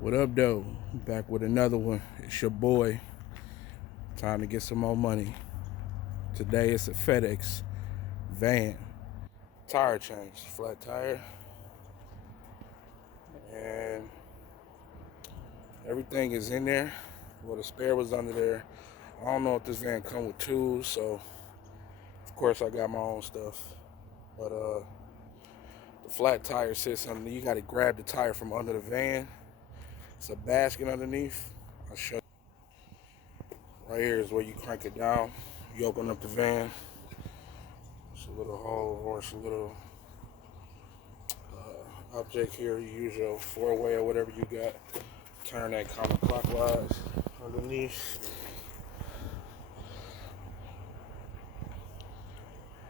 What up, though? Back with another one. It's your boy. Time to get some more money. Today it's a FedEx van. Tire change, flat tire, and everything is in there. Well, the spare was under there. I don't know if this van come with tools, so of course I got my own stuff. But the flat tire sits under. You got to grab the tire from under the van. It's a basket underneath. I'll show you. Right here is where you crank it down. You open up the van. It's a little hole, or it's a little object here. You use your four-way or whatever you got. Turn that counterclockwise underneath.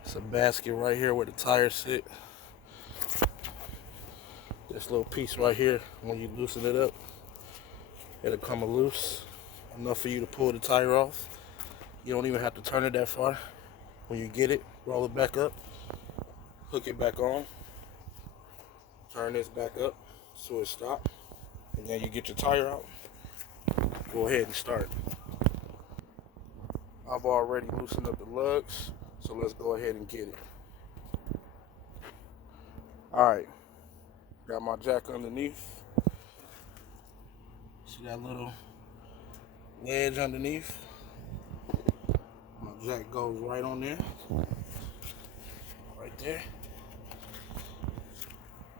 It's a basket right here where the tires sit. This little piece right here, when you loosen it up, it'll come loose enough for you to pull the tire off. You don't even have to turn it that far. When you get it, roll it back up, hook it back on, turn this back up so it stops, and then you get your tire out. Go ahead and start. I've already loosened up the lugs, so let's go ahead and get it. Alright, got my jack underneath. See that little ledge underneath? My jack goes right on there. Right there.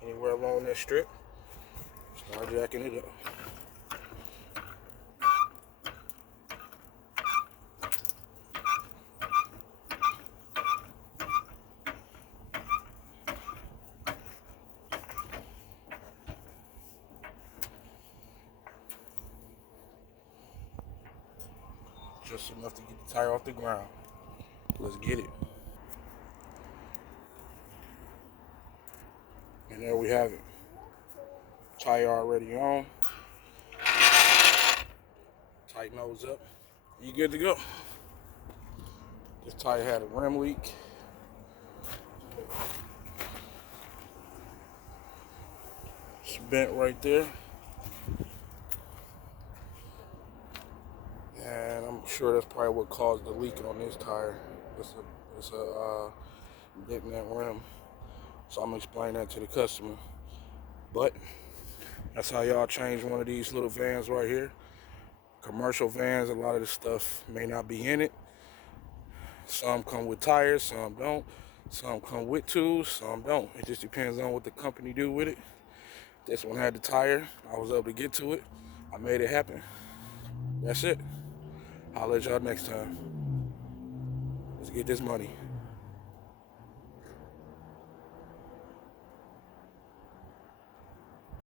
Anywhere along that strip, start jacking it up. Just enough to get the tire off the ground. Let's get it. And there we have it. Tire already on. Tight nose up. You good to go. This tire had a rim leak. It's bent right there. And I'm sure that's probably what caused the leak on this tire. It's a dip in that rim. So I'm gonna explain that to the customer. But that's how y'all change one of these little vans right here. Commercial vans, a lot of the stuff may not be in it. Some come with tires, some don't. Some come with tools, some don't. It just depends on what the company do with it. This one had the tire. I was able to get to it. I made it happen. That's it. I'll let y'all next time. Let's get this money.